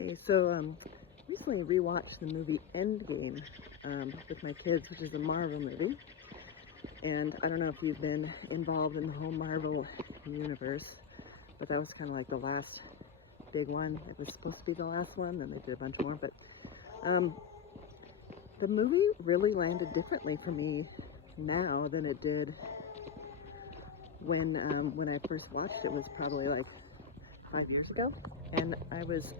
Hey, so recently rewatched the movie Endgame with my kids, which is a Marvel movie. And I don't know if you've been involved in the whole Marvel universe, but that was kind of like the last big one. It was supposed to be the last one, then they did a bunch more. But the movie really landed differently for me now than it did when I first watched it. It was probably like 5 years ago, and I was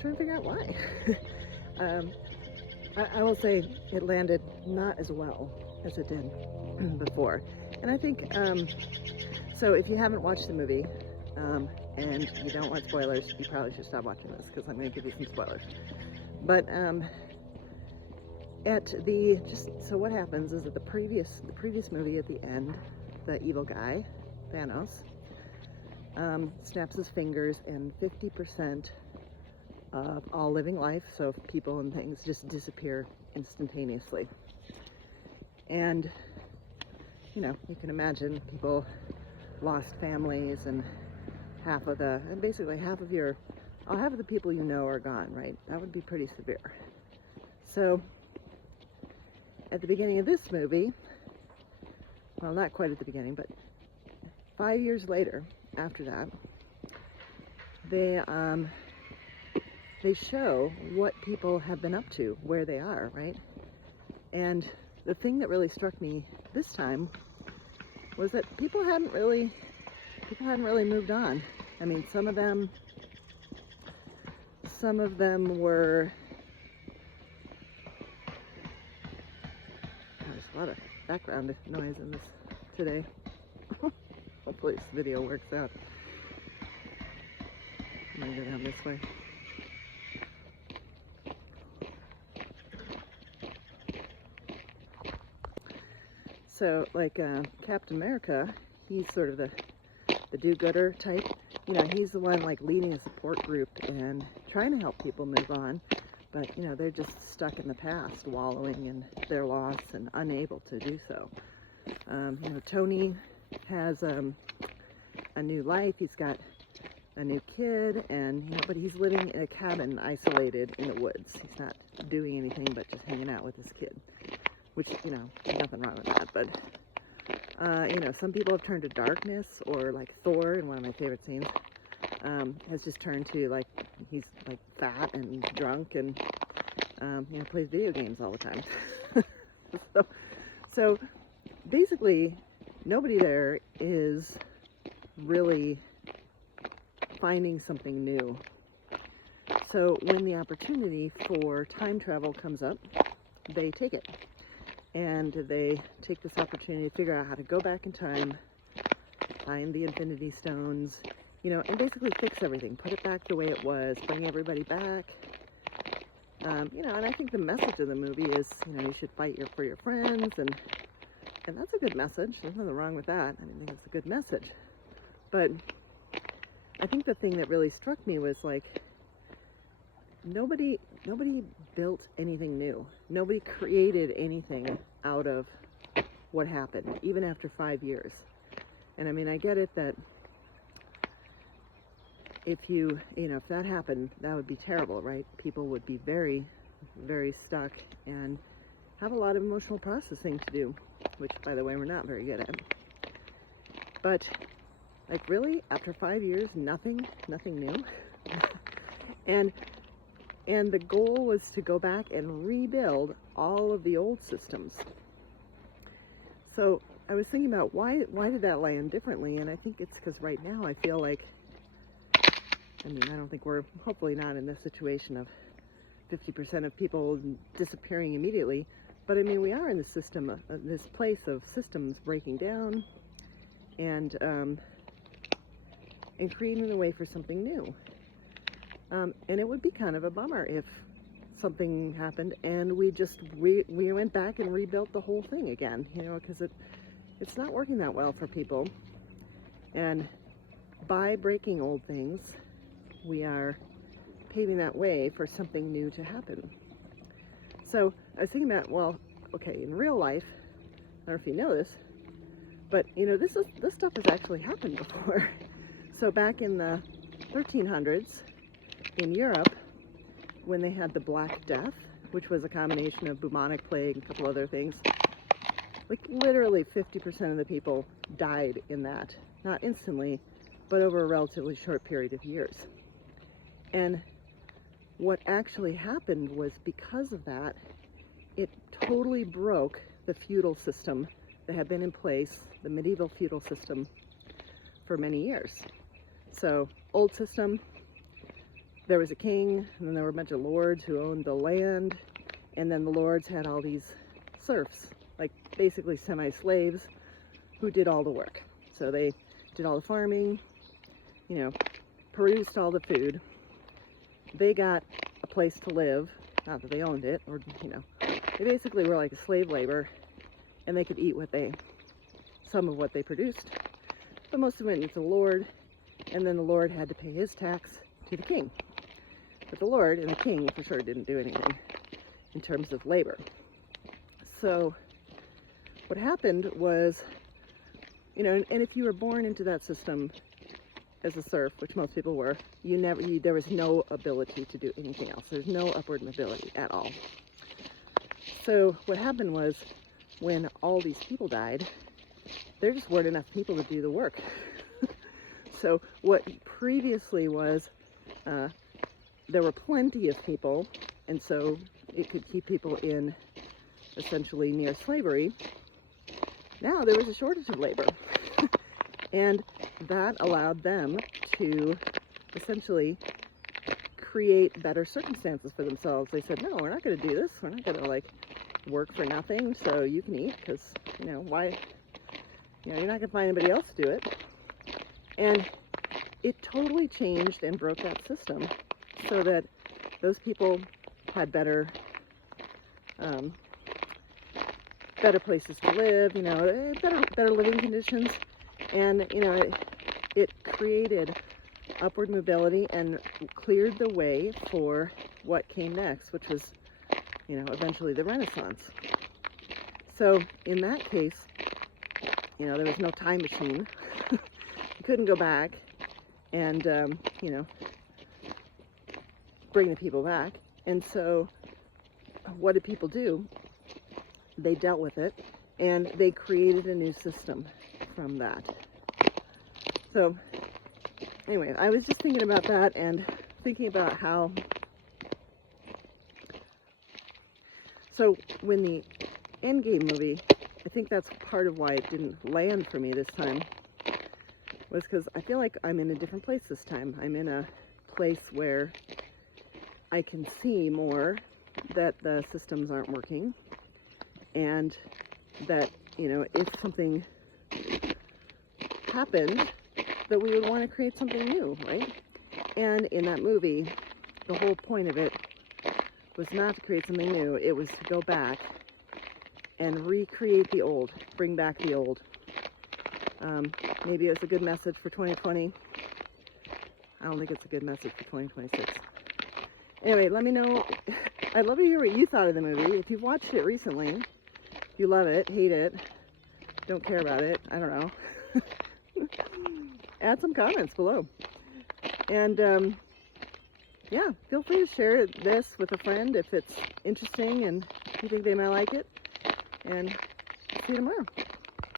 trying to figure out why. um, I will say it landed not as well as it did before, and I think so. If you haven't watched the movie and you don't want spoilers, you probably should stop watching this because I'm going to give you some spoilers. But so what happens is that the previous movie, at the end, the evil guy Thanos snaps his fingers, and 50% of all living life, so people and things, just disappear instantaneously. And you can imagine people lost families, and half of the people you know are gone, right? That would be pretty severe. So at the beginning of this movie, well, not quite at the beginning, but 5 years later, after that, they show what people have been up to, where they are, right? And the thing that really struck me this time was that people hadn't really moved on. I mean, some of them were. There's a lot of background noise in this today. Hopefully this video works out. I'm gonna go down this way. So, like Captain America, he's sort of the do-gooder type. He's the one like leading a support group and trying to help people move on. But they're just stuck in the past, wallowing in their loss and unable to do so. Tony has a new life. He's got a new kid, and but he's living in a cabin, isolated in the woods. He's not doing anything but just hanging out with his kid, which nothing wrong with that. But some people have turned to darkness, or like Thor in one of my favorite scenes has just turned to, like, he's like fat and drunk and plays video games all the time. so basically nobody there is really finding something new. So when the opportunity for time travel comes up, they take it. And they take this opportunity to figure out how to go back in time, find the Infinity Stones, and basically fix everything, put it back the way it was, bring everybody back. And I think the message of the movie is, you should fight for your friends, and that's a good message. There's nothing wrong with that. I think it's a good message. But I think the thing that really struck me was, like, nobody built anything new. Nobody created anything out of what happened, even after 5 years. And I mean, I get it that if if that happened, that would be terrible, right? People would be very, very stuck and have a lot of emotional processing to do, which, by the way, we're not very good at. But, like, really, after 5 years, nothing new. And the goal was to go back and rebuild all of the old systems. So I was thinking about why did that land differently, and I think it's because right now I feel like, I don't think we're, hopefully not in this situation of 50% of people disappearing immediately, but we are in the system, this place of systems breaking down and creating the way for something new. And it would be kind of a bummer if something happened and we went back and rebuilt the whole thing again, because it's not working that well for people. And by breaking old things, we are paving that way for something new to happen. So I was thinking about, well, okay, in real life, I don't know if you know this, but this stuff has actually happened before. So back in the 1300s, in Europe, when they had the Black Death, which was a combination of bubonic plague and a couple other things, like literally 50% of the people died in that. Not instantly, but over a relatively short period of years. And what actually happened was, because of that, it totally broke the feudal system that had been in place, the medieval feudal system, for many years. So, old system, there was a king, and then there were a bunch of lords who owned the land, and then the lords had all these serfs, like basically semi-slaves, who did all the work. So they did all the farming, you know, produced all the food. They got a place to live, not that they owned it, or, you know, they basically were like a slave labor, and they could eat some of what they produced, but most of it went to the lord, and then the lord had to pay his tax to the king. But the lord and the king for sure didn't do anything in terms of labor. So what happened was, you know, and if you were born into that system as a serf, which most people were, there was no ability to do anything else. There's no upward mobility at all. So what happened was, when all these people died, there just weren't enough people to do the work. So what previously was, there were plenty of people, and so it could keep people in essentially near slavery. Now there was a shortage of labor. And that allowed them to essentially create better circumstances for themselves. They said, no, we're not going to do this. We're not going to like work for nothing so you can eat, because, you know, why, you know, you're not going to find anybody else to do it. And it totally changed and broke that system, so that those people had better places to live, you know, better living conditions. And, you know, it created upward mobility and cleared the way for what came next, which was, you know, eventually the Renaissance. So in that case, you know, there was no time machine. You couldn't go back and, you know, bring the people back. And so what did people do? They dealt with it, and they created a new system from that. So anyway, I was just thinking about that, and thinking about how, so when the Endgame movie, I think that's part of why it didn't land for me this time, was because I feel like I'm in a different place this time. I'm in a place where I can see more that the systems aren't working, and that, you know, if something happened, that we would want to create something new, right? And in that movie, the whole point of it was not to create something new. It was to go back and recreate the old, bring back the old. Maybe it was a good message for 2020. I don't think it's a good message for 2026. Anyway, let me know. I'd love to hear what you thought of the movie. If you've watched it recently, you love it, hate it, don't care about it, I don't know. Add some comments below. And yeah, feel free to share this with a friend if it's interesting and you think they might like it. And see you tomorrow.